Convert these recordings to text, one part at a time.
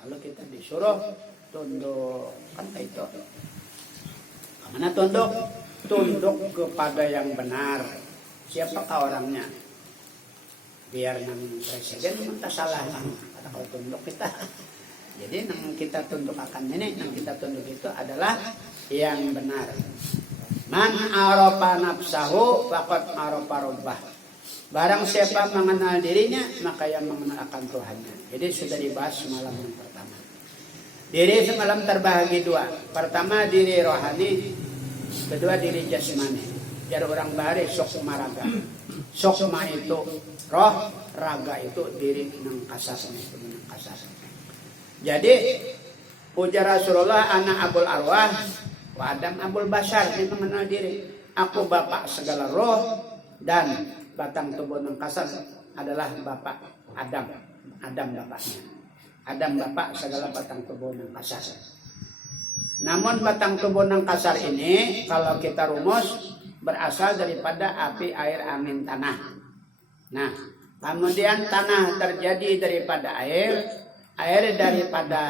Lalu kita disuruh tunduk, kan itu. Mana tunduk? Tunduk kepada yang benar. Siapakah orangnya? Biar nang presiden minta salah nang kalau tunduk kita. Jadi nang kita tunduk akan ini, nang kita tunduk itu adalah yang benar. Man arafa nafsahu faqad arafa rabbah. Barang siapa mengenal dirinya, maka yang mengenal akan Tuhannya. Jadi sudah dibahas semalam yang pertama. Diri semalam terbagi dua. Pertama diri rohani, kedua diri jasmani. Jadi orang bahari sukma raga. Sukma itu roh, raga itu diri nang kasar itu nang kasar. Jadi puja Rasulullah anak abul arwah, wa Adam abul basar. Dia mengenal diri. Aku bapak segala roh dan batang tubuh yang kasar adalah bapak Adam. Adam bapaknya. Adam bapak segala batang tubuh yang kasar. Namun batang tubuh yang kasar ini kalau kita rumus berasal daripada api, air, angin, tanah. Nah, kemudian tanah terjadi daripada air, air daripada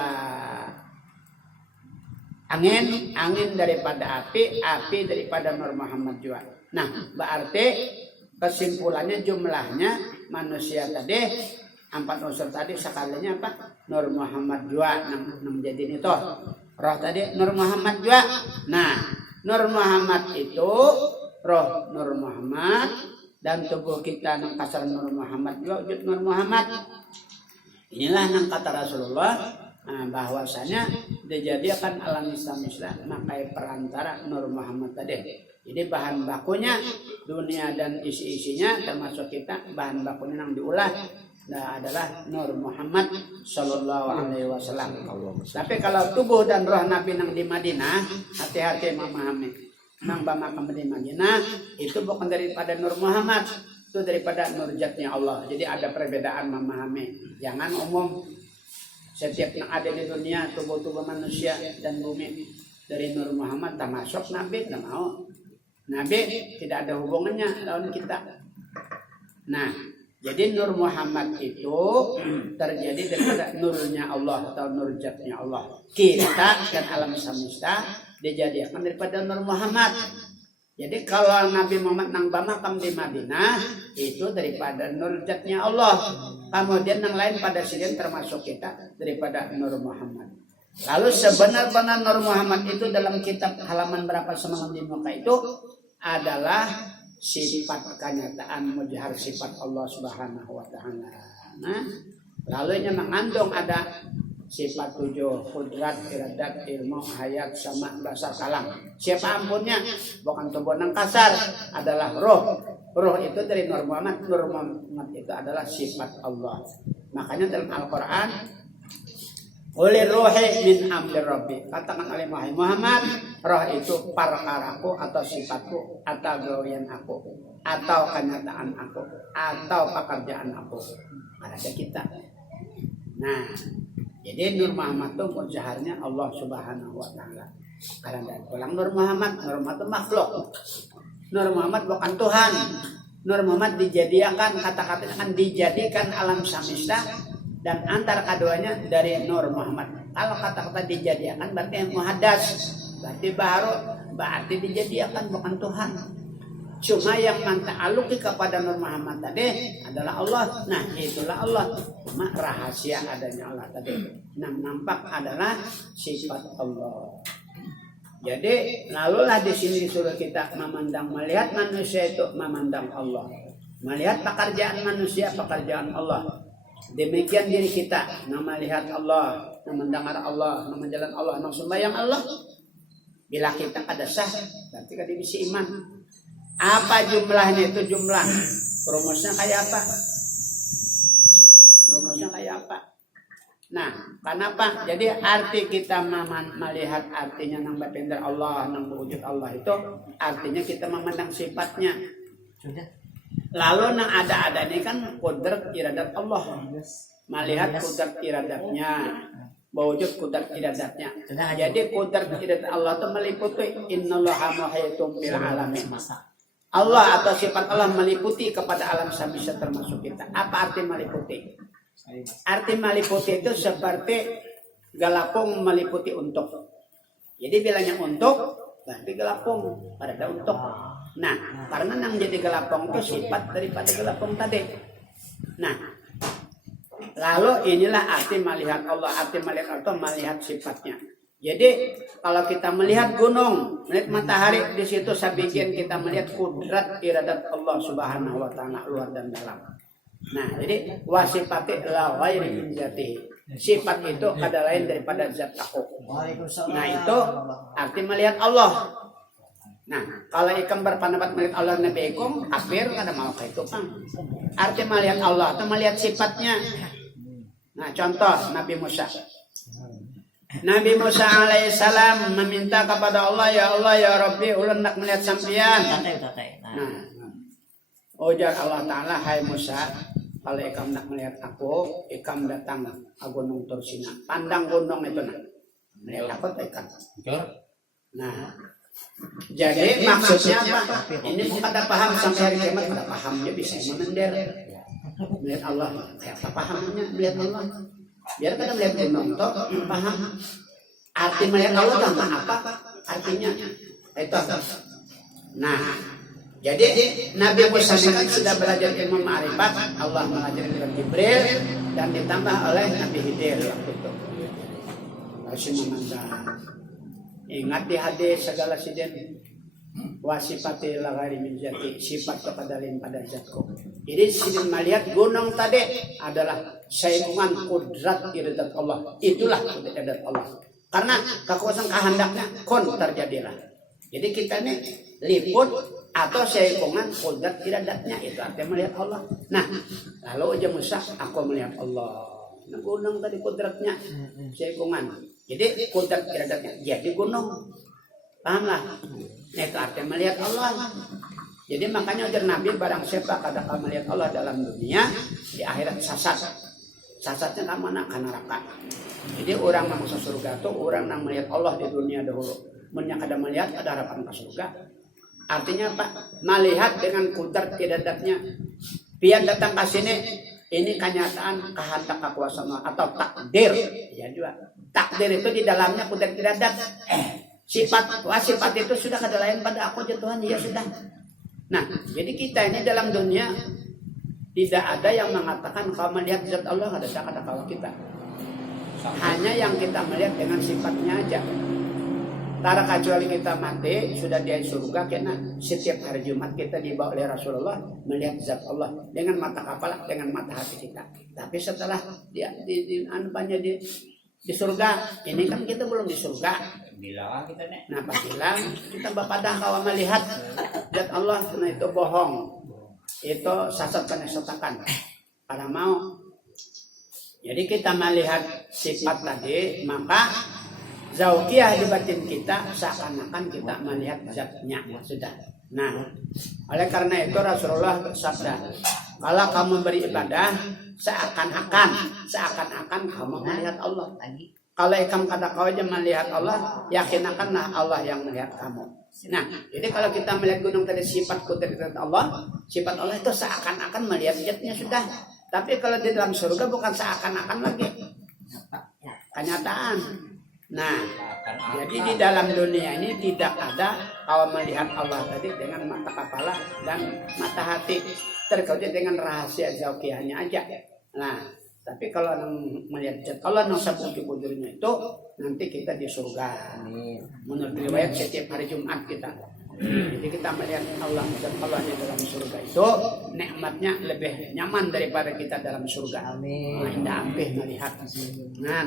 angin, angin daripada api, api daripada Nur Muhammad juga. Nah, berarti kesimpulannya jumlahnya manusia tadi 4 unsur tadi sekalinya apa? Nur Muhammad jua nang menjadi itu. Roh tadi Nur Muhammad jua. Nah, Nur Muhammad itu roh Nur Muhammad dan tubuh kita nang kasar Nur Muhammad juga wujud Nur Muhammad. Inilah nang kata Rasulullah bahwasanya dijadikan alam Islam makai perantara Nur Muhammad tadi. Jadi bahan bakunya dunia dan isi-isinya termasuk kita bahan bakunya yang diulah adalah Nur Muhammad Sallallahu Alaihi Wasallam. Tapi kalau tubuh dan roh Nabi yang di Madinah, hati-hati memahami. Nang bamakam di Madinah itu bukan daripada Nur Muhammad, itu daripada Nur Zatnya Allah. Jadi ada perbedaan memahami. Jangan umum setiap yang ada di dunia tubuh-tubuh manusia dan bumi dari Nur Muhammad termasuk Nabi tidak mau. Nabi tidak ada hubungannya lawan kita. Nah, jadi Nur Muhammad itu terjadi daripada nurnya Allah atau nur zatnya Allah. Kita dan alam semesta dijadikan daripada Nur Muhammad. Jadi kalau Nabi Muhammad nang bamakam di Madinah itu daripada nur zatnya Allah. Kemudian yang lain pada sini termasuk kita daripada Nur Muhammad. Lalu sebenar-benar Nur Muhammad itu dalam kitab halaman berapa semalam di muka itu adalah sifat kenyataan mujahar sifat Allah Subhanahu wa taala. Nah, lalu nya mengandung ada sifat 7, kudrat, iradat, ilmu, hayat, sama, basar, kalam. Siapa ampunnya? Bukan tubuh yang kasar, adalah roh. Roh itu dari Nur Muhammad. Nur Muhammad itu adalah sifat Allah. Makanya dalam Al-Quran oleh rohe min amri rabbi, katakan oleh Muhammad, roh itu perkaraku atau sifatku atau gawean aku atau kenyataan aku atau pekerjaan aku. Ada kita. Nah, jadi Nur Muhammad itu mujaharnya Allah Subhanahu wa taala. Karena dari ulang Nur Muhammad itu makhluk. Nur Muhammad bukan Tuhan. Nur Muhammad dijadikan kata-kata akan dijadikan alam semesta. Dan antara keduanya dari Nur Muhammad. Kalau kata-kata dijadikan berarti muhaddas, berarti baru, berarti dijadikan bukan Tuhan. Cuma yang manta'aluki kepada Nur Muhammad tadi adalah Allah. Nah, itulah Allah. Cuma rahasia adanya Allah tadi. Nah, nampak adalah sifat Allah. Jadi, lalulah di sini disuruh kita memandang, melihat manusia itu memandang Allah. Melihat pekerjaan manusia, pekerjaan Allah. Demikian diri kita, nama lihat Allah, nama mendengar Allah, nama jalan Allah, nama sembahyang Allah. Bila kita kada sah, berarti kada bisa iman. Apa jumlahnya itu jumlah? Rumusnya kayak apa? Rumusnya kayak apa? Nah, kenapa? Jadi arti kita melihat artinya nang bapender Allah, nang wujud Allah itu artinya kita memandang sifatnya. Lalu nang ada ini kan kudrat iradat Allah. Melihat kudrat iradatnya, wujud kudrat iradatnya. Jadi kudrat iradat Allah itu meliputi innallaha muhitun bil alamin. Allah atau sifat Allah meliputi kepada alam semesta termasuk kita. Apa arti meliputi? Arti meliputi itu seperti Galapung meliputi untuk. Jadi bilangnya untuk berarti galapung pada ada untuk. Nah, karena yang jadi galapung itu sifat daripada galapung tadi. Nah, lalu inilah arti melihat Allah, arti melihat Allah melihat sifatnya. Jadi kalau kita melihat gunung, melihat matahari, di situ saya bikin kita melihat kudrat iradat Allah Subhanahu wa taala luar dan dalam. Nah, jadi wasifati la ghairi min zatihi. Sifat itu ada lain daripada zat aku. Nah, itu arti melihat Allah. Nah, kalau ikan berpendapat melihat Allah Nabi ikum kafir kada mau kayak itu kan. Arti melihat Allah atau melihat sifatnya. Nah, contoh Nabi Musa. Nabi Musa alaihissalam meminta kepada Allah, ya Rabbi, ulun nak melihat sampian. Nah, ujar Allah Ta'ala, hai Musa, kalau ikam nak melihat aku, ikam datang ke gunung Tursina. Pandang gunung itu nak. Melihat aku ikam. Nah, jadi maksudnya apa? Ini kada paham sampai hari kiamat, kada paham dia bisa menender. Melihat Allah, kayak apa pahamnya melihat Allah? Biar kita melihat gunung toh paham arti melihat Allah tentang apa artinya itu. Nah, jadi Nabi Musa kan sudah belajar ilmu ma'rifat, Allah mengajarkan Jibril dan ditambah oleh Nabi Khidir waktu itu. Masih memandang. Ingat di hadis segala siden wasifati la ghairi min zati, sifat kepada lain pada zatku. Jadi sidin melihat gunung tadi adalah saikungan kudrat iradat Allah. Itulah kudrat Allah. Karena kekuasaan kehendaknya kun terjadilah. Jadi kita ini liput atau saikungan kudrat iradatnya, itu artinya melihat Allah. Nah, lalu aja Musa, aku melihat Allah. Nah, gunung tadi kudratnya saikungan. Jadi kudrat iradatnya jadi gunung. Pahamlah? Itu artinya melihat Allah. Jadi makanya ujar Nabi, barang siapa katakan melihat Allah dalam dunia, di akhirat sasat. Sasatnya ke mana? Ke neraka. Jadi orang yang masuk surga itu orang yang melihat Allah di dunia dahulu. Menyak ada melihat, ada harapan ke surga. Artinya apa? Melihat dengan kudrat iradatnya. Biar datang ke sini, ini kenyataan kehendak kekuasaan Allah atau takdir. Ya juga. Takdir itu di dalamnya kudrat iradat. Sifat itu sudah kada lain pada aku aja Tuhan, ya sudah. Nah, jadi kita ini dalam dunia tidak ada yang mengatakan kalau melihat zat Allah, ada kata kalau kita. Hanya yang kita melihat dengan sifatnya aja. Tara kecuali kita mati sudah di surga, karena setiap hari Jumat kita dibawa oleh Rasulullah melihat zat Allah dengan mata kepala, dengan mata hati kita. Tapi setelah dia di surga, ini kan kita belum di surga. Bilang kita nih. Nah, pas bilang kita bapadah kalau melihat zat Allah, nah itu bohong. Itu sasat penesotakan. Karena mau. Jadi kita melihat sifat tadi, maka zauqiyah di batin kita seakan-akan kita melihat zatnya. Sudah. Nah, oleh karena itu Rasulullah bersabda, kalau kamu beribadah seakan-akan kamu melihat Allah. Kalau kamu kata kau aja melihat Allah, yakinkanlah Allah yang melihat kamu. Nah, jadi kalau kita melihat gunung tadi sifat kudrat Allah, sifat Allah itu seakan-akan melihat zatnya sudah. Tapi kalau di dalam surga bukan seakan-akan lagi, kenyataan. Nah, jadi di dalam dunia ini tidak ada kalau melihat Allah tadi dengan mata kepala dan mata hati, terkait dengan rahasia zauqiyahnya aja. Nah, tapi kalau melihat zat Allah yang sabuk-sabuknya itu nanti kita di surga. Menurut riwayat setiap hari Jumat kita. Jadi kita melihat Allah dan Allah di dalam surga itu nikmatnya lebih nyaman daripada kita dalam surga. Amin. Indah ampih melihat. Nah,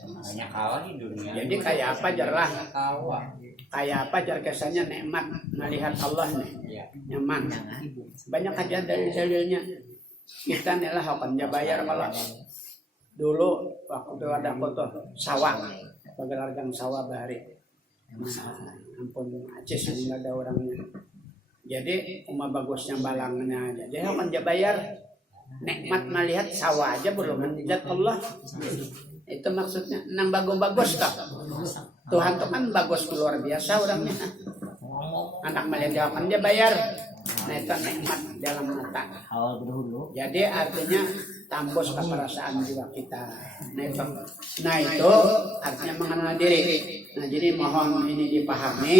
banyak kawan di dunia. Jadi kayak apa jarlah? Kayak apa jar kesannya nikmat melihat Allah nih. Nyaman. Banyak aja dalil-dalilnya. Kita nih lah akan bayar kalau dulu waktu ada foto sawah, pegelargang sawah bahari. Ampun Aceh nggak ada orangnya. Jadi bagusnya balangnya aja. Jadi akan bayar nikmat melihat sawah aja belum melihat Allah. Itu maksudnya nang bagus-bagus kak. Tuhan tuh kan bagus luar biasa orangnya. Anak melihat dia akan dia bayar. Nah itu nikmat dalam mata. Awal berdahulu. Jadi artinya tambos ke perasaan jiwa kita. Nah itu artinya mengenal diri. Nah jadi mohon ini dipahami,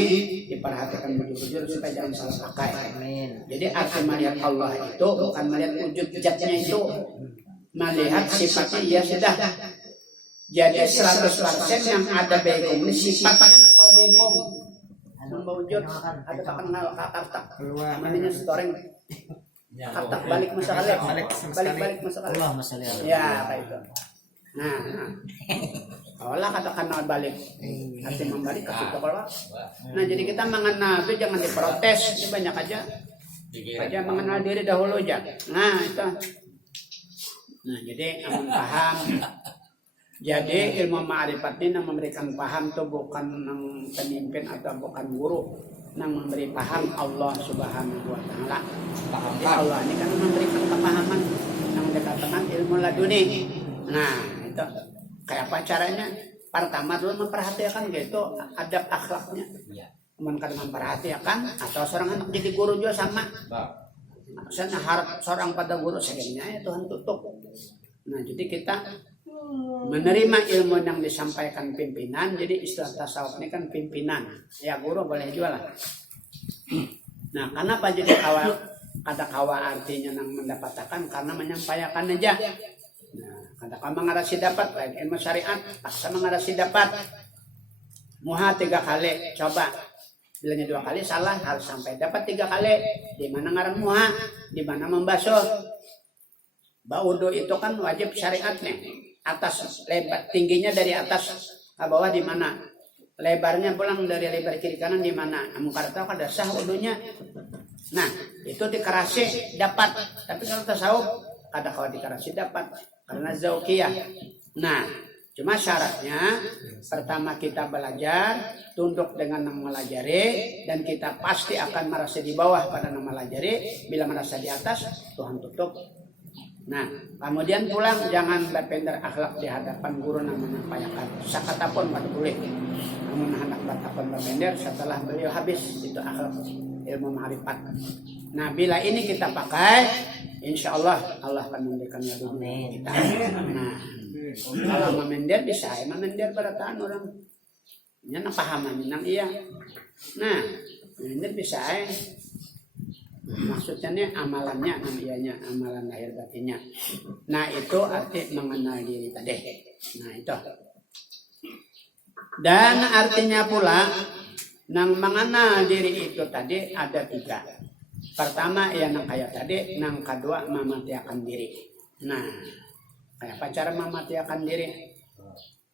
diperhatikan betul-betul supaya jangan salah pakai. Amin. Jadi arti melihat Allah itu bukan melihat wujud zatnya itu, melihat sifatnya ya sudah. Jadi 100% yang ada begong ini sifatnya kau begong. Wujud ada terkenal kakartak. Namanya setoreng. Katak balik masalah. Balik masalah. Allah masalah. Ya kayak itu. Nah. Allah katakan balik. Arti membalik ke situ kalau. Nah jadi kita mengenal itu jangan diprotes. Ini banyak aja mengenal diri dahulu aja. Nah itu. Nah jadi amun paham. Jadi ilmu ma'rifat ini yang memberikan paham itu bukan pemimpin atau bukan guru, yang memberi paham Allah Subhanahu wa taala. Jadi Allah ini kan memberikan kepahaman yang dikatakan ilmu laduni. Nah, itu kayak apa caranya? Pertama dulu memperhatikan gitu adab akhlaknya. Kemudian kan memperhatikan atau seorang anak jadi guru juga sama. Saya harap seorang pada guru segini ya Tuhan tutup. Nah, jadi kita menerima ilmu yang disampaikan pimpinan. Jadi istilah tasawuf ini kan pimpinan ya guru boleh jual lah. Nah kenapa jadi kata kawa artinya yang mendapatkan karena menyampaikan aja. Nah kata mengarasi dapat lain ilmu syariat paksa mengarasi dapat muha 3 kali coba bilangnya 2 kali salah harus sampai dapat 3 kali. Di mana ngarang muha, di mana membasuh. Baudo itu kan wajib syariatnya. Atas lebar tingginya dari atas ke bawah di mana, lebarnya pulang dari lebar kiri kanan di mana. Mungkar tahu kada sah wudunya. Nah itu dikerasi dapat, tapi kalau tasawuf kada kau dikerasi dapat karena zaukiyah. Nah cuma syaratnya pertama kita belajar tunduk dengan yang melajari dan kita pasti akan merasa di bawah pada yang melajari. Bila merasa di atas Tuhan tutup. Nah, kemudian pulang jangan berpender akhlak di hadapan guru yang menyampaikan. Sakata pun pada boleh. Namun hendak bertakon berpender setelah beliau habis itu akhlak ilmu ma'rifat. Nah, bila ini kita pakai, insya Allah Allah akan memberikan dunia kita. Nah, kalau memender bisa, memender berataan orang. Ini pahaman nang iya. Nah, memender bisa. Maksudnya nih amalannya namanya amalan lahir batinnya. Nah itu arti mengenal diri tadi. Nah itu. Dan artinya pula nang mengenal diri itu tadi ada 3. Pertama ya nang kayak tadi, nang kedua mematiakan diri. Nah kayak apa cara mematiakan diri?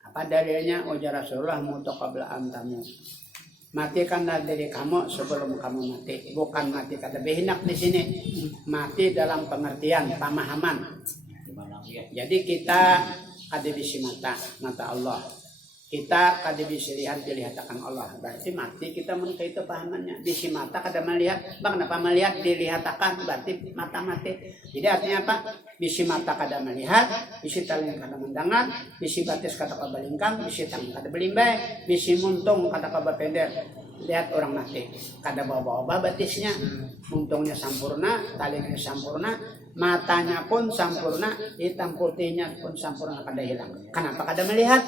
Apa dalilnya? Ujar Rasulullah mutu qabla antamu. Matikanlah diri kamu sebelum kamu mati. Bukan mati kata behinak di sini. Mati dalam pengertian pemahaman. Jadi kita ada bisi mata Allah. Kita kada bisa lihat dilihatkan Allah. Berarti mati kita menurut itu pahamannya. Bisi mata kada melihat. Bang kenapa melihat dilihatkan? Berarti mata mati. Jadi artinya apa? Bisi mata kada melihat, bisi teling kada mendengar, bisi batis kada kabalingkang, bisi tangan kada belimbai, bisi muntung kada kabapender. Lihat orang mati. Kada bawa-bawa batisnya. Muntungnya sampurna, talingnya sampurna, matanya pun sampurna, hitam putihnya pun sampurna kada hilang. Kenapa kada melihat?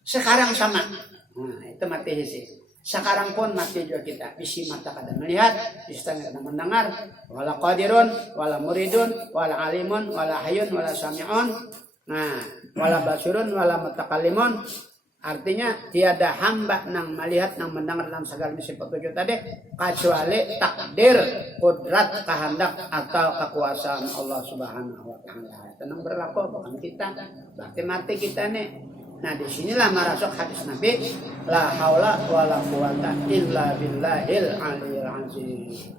Sekarang sama. Nah, itu mati sih. Sekarang pun mati juga kita. Bisi mata kada melihat, bisi tangan kada mendengar, wala qadirun, wala muridun, wala alimun, wala hayun, wala sami'un. Nah, wala basurun, wala mutakallimun. Artinya tiada hamba nang melihat, nang mendengar dalam segala sifat tujuh tadi kecuali takdir, kodrat, kehendak atau kekuasaan Allah Subhanahu wa taala. Tenang berlaku bukan kita. Berarti mati kita nih. Nah disinilah merasuk hadis Nabi la haula wala quwata illa billahil aliyil azim.